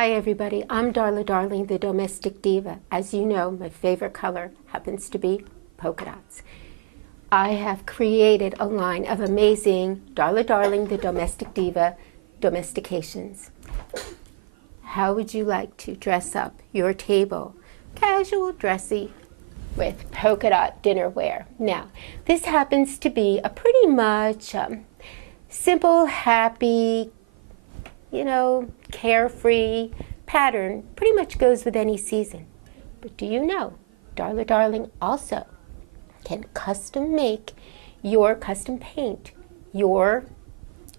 Hi everybody, I'm Darla Darling, the Domestic Diva. As you know, my favorite color happens to be polka dots. I have created a line of amazing Darla Darling, the Domestic Diva domestications. How would you like to dress up your table? Casual, dressy, with polka dot dinnerware. Now, this happens to be a pretty much simple, happy, carefree pattern. Pretty much goes with any season. But do you know, Darla Darling also can custom make your custom paint, your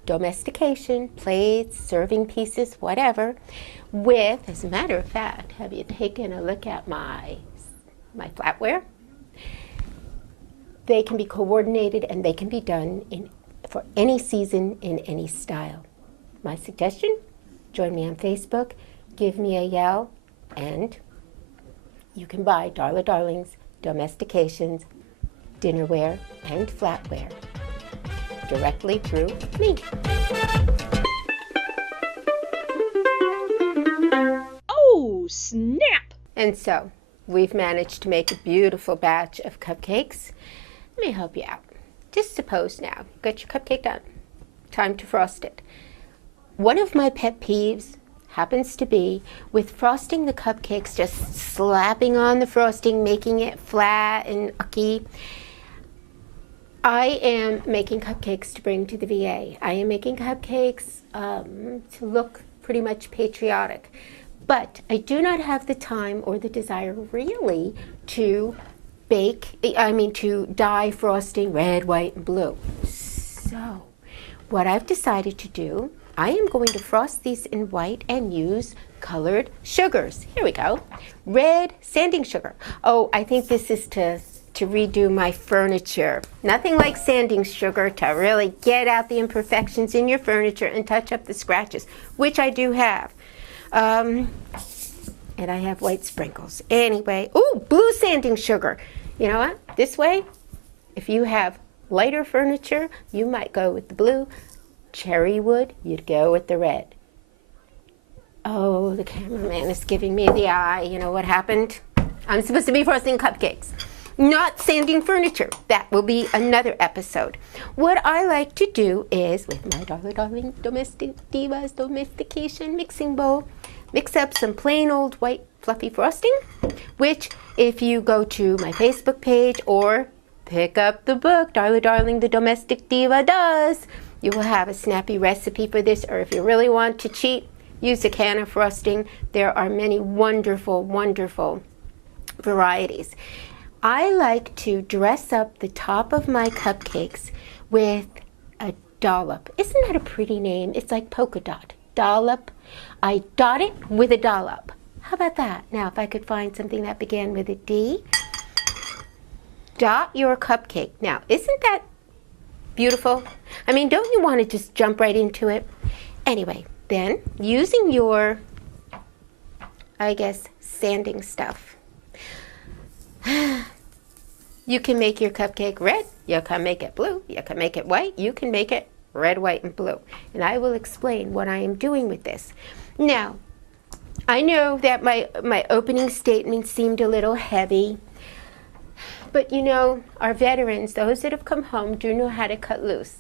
domestication, plates, serving pieces, whatever, with, as a matter of fact, have you taken a look at my flatware? They can be coordinated and they can be done for any season in any style. My suggestion, join me on Facebook, give me a yell, and you can buy Darla Darling's Domestications, Dinnerware, and Flatware directly through me. Oh, snap! And so, we've managed to make a beautiful batch of cupcakes. Let me help you out. Just suppose now, you've got your cupcake done. Time to frost it. One of my pet peeves happens to be with frosting the cupcakes, just slapping on the frosting, making it flat and ucky. I am making cupcakes to bring to the VA. I am making cupcakes to look pretty much patriotic. But I do not have the time or the desire really to to dye frosting red, white, and blue. So what I've decided to do, I am going to frost these in white and use colored sugars. Here we go. Red sanding sugar. Oh, I think this is to redo my furniture. Nothing like sanding sugar to really get out the imperfections in your furniture and touch up the scratches, which I do have. And I have white sprinkles. Anyway, ooh, blue sanding sugar. You know what? This way, if you have lighter furniture, you might go with the blue. Cherry wood, you'd go with the red. Oh, the cameraman is giving me the eye. You know what happened? I'm supposed to be frosting cupcakes, not sanding furniture. That will be another episode. What I like to do is, with my Darla Darling Domestic Divas Domestication mixing bowl, mix up some plain old white fluffy frosting, which if you go to my Facebook page or pick up the book, Darla Darling, the Domestic Diva Does, you will have a snappy recipe for this, or if you really want to cheat, use a can of frosting. There are many wonderful, wonderful varieties. I like to dress up the top of my cupcakes with a dollop. Isn't that a pretty name? It's like polka dot. Dollop. I dot it with a dollop. How about that? Now, if I could find something that began with a D. Dot your cupcake. Now, isn't that beautiful? I mean, don't you want to just jump right into it? Anyway, then, using your, I guess, sanding stuff, you can make your cupcake red, you can make it blue, you can make it white, you can make it red, white, and blue. And I will explain what I am doing with this. Now, I know that my opening statement seemed a little heavy, but you know, our veterans, those that have come home, do know how to cut loose.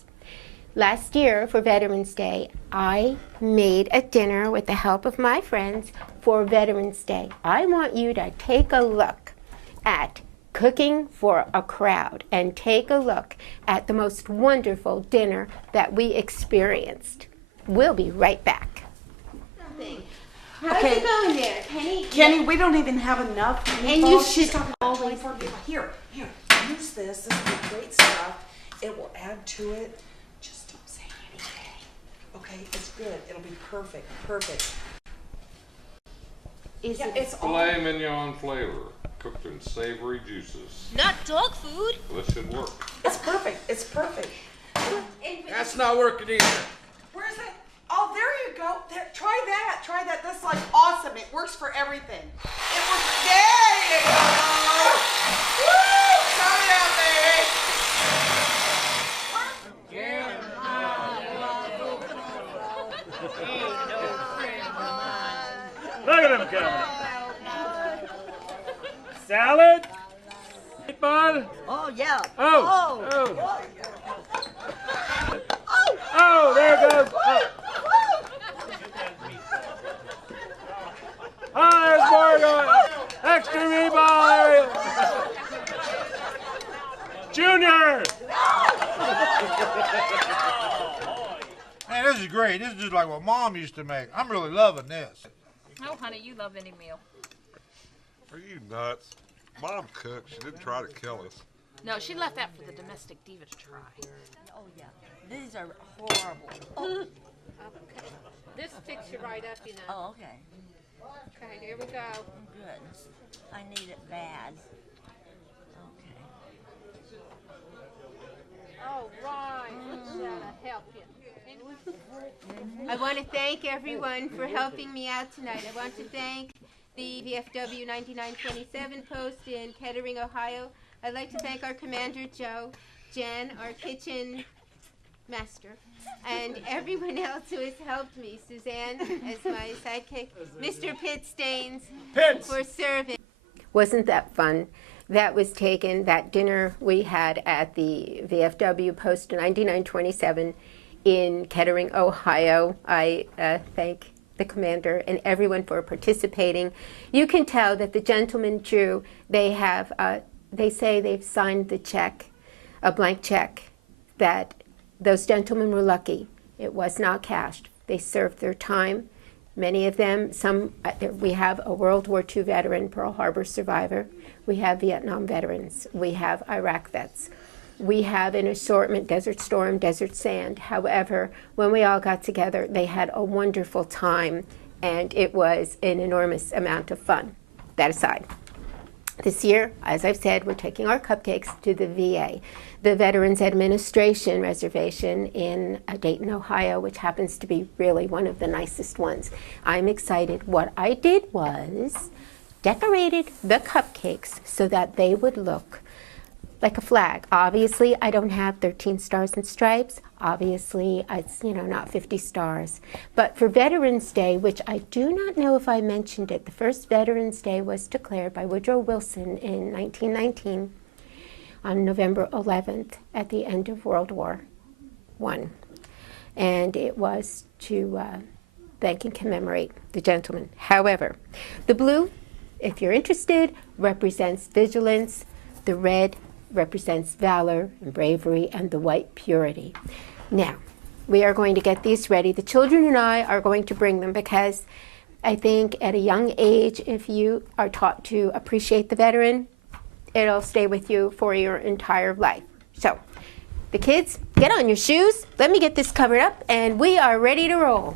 Last year, for Veterans Day, I made a dinner with the help of my friends for Veterans Day. I want you to take a look at cooking for a crowd and take a look at the most wonderful dinner that we experienced. We'll be right back. How's it going there, Penny? Kenny, we don't even have enough. And you should always here, use this. This is great stuff. It will add to it. Just don't say anything. Okay, it's good. It'll be perfect. It's Filet mignon flavor, cooked in savory juices. Not dog food. This should work. It's perfect. That's not working either. Where's it? Oh, there you go. There, try that. That's like awesome. It works for everything. It works. There you go. Woo! Try it out, baby. Salad? Meatball? Oh, yeah. Oh! Oh, there it goes. Oh, there's more going. Extra meatball. Junior! Man, this is great. This is just like what Mom used to make. I'm really loving this. Oh, honey, you love any meal. Are you nuts? Mom cooked. She didn't try to kill us. No, she left that for the domestic diva to try. Oh, yeah. These are horrible. Oh, This sticks you right up, you know. oh, okay. Okay, here we go. Good. I need it bad. Okay. Oh, right. That'll help you. I want to thank everyone for helping me out tonight. I want to thank the VFW 9927 post in Kettering, Ohio. I'd like to thank our commander, Joe, Jen, our kitchen master, and everyone else who has helped me. Suzanne as my sidekick, Mr. Pitt Staines for serving. Wasn't that fun? That was taken, that dinner we had at the VFW post 9927 in Kettering, Ohio. I thank the commander and everyone for participating. You can tell that the gentlemen drew, they say they've signed the check, a blank check, that those gentlemen were lucky. It was not cashed. They served their time. Many of them, we have a World War II veteran, Pearl Harbor survivor. We have Vietnam veterans. We have Iraq vets. We have an assortment, Desert Storm, Desert Sand. However, when we all got together, they had a wonderful time, and it was an enormous amount of fun. That aside, this year, as I've said, we're taking our cupcakes to the VA, the Veterans Administration reservation in Dayton, Ohio, which happens to be really one of the nicest ones. I'm excited. What I did was decorated the cupcakes so that they would look like a flag. Obviously, I don't have 13 stars and stripes. Obviously, it's, not 50 stars. But for Veterans Day, which I do not know if I mentioned it, the first Veterans Day was declared by Woodrow Wilson in 1919 on November 11th at the end of World War I. And it was to thank and commemorate the gentlemen. However, the blue, if you're interested, represents vigilance. The red represents valor and bravery, and the white purity. Now, we are going to get these ready. The children and I are going to bring them because I think at a young age, if you are taught to appreciate the veteran, it'll stay with you for your entire life. So, the kids, get on your shoes. Let me get this covered up, and we are ready to roll.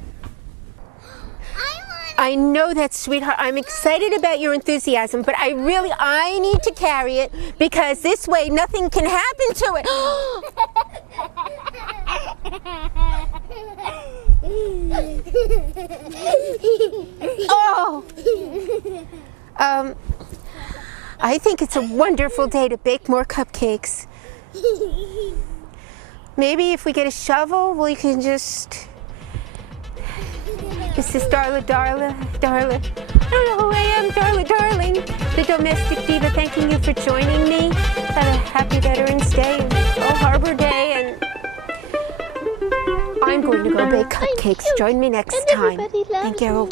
I know that, sweetheart. I'm excited about your enthusiasm, but I need to carry it because this way nothing can happen to it. Oh! I think it's a wonderful day to bake more cupcakes. Maybe if we get a shovel, we can just... This is Darla. I don't know who I am, Darla, darling. The domestic diva, thanking you for joining me. Have a happy Veterans Day and Pearl Harbor Day, and I'm going to go bake cupcakes. Join me next time. Thank you.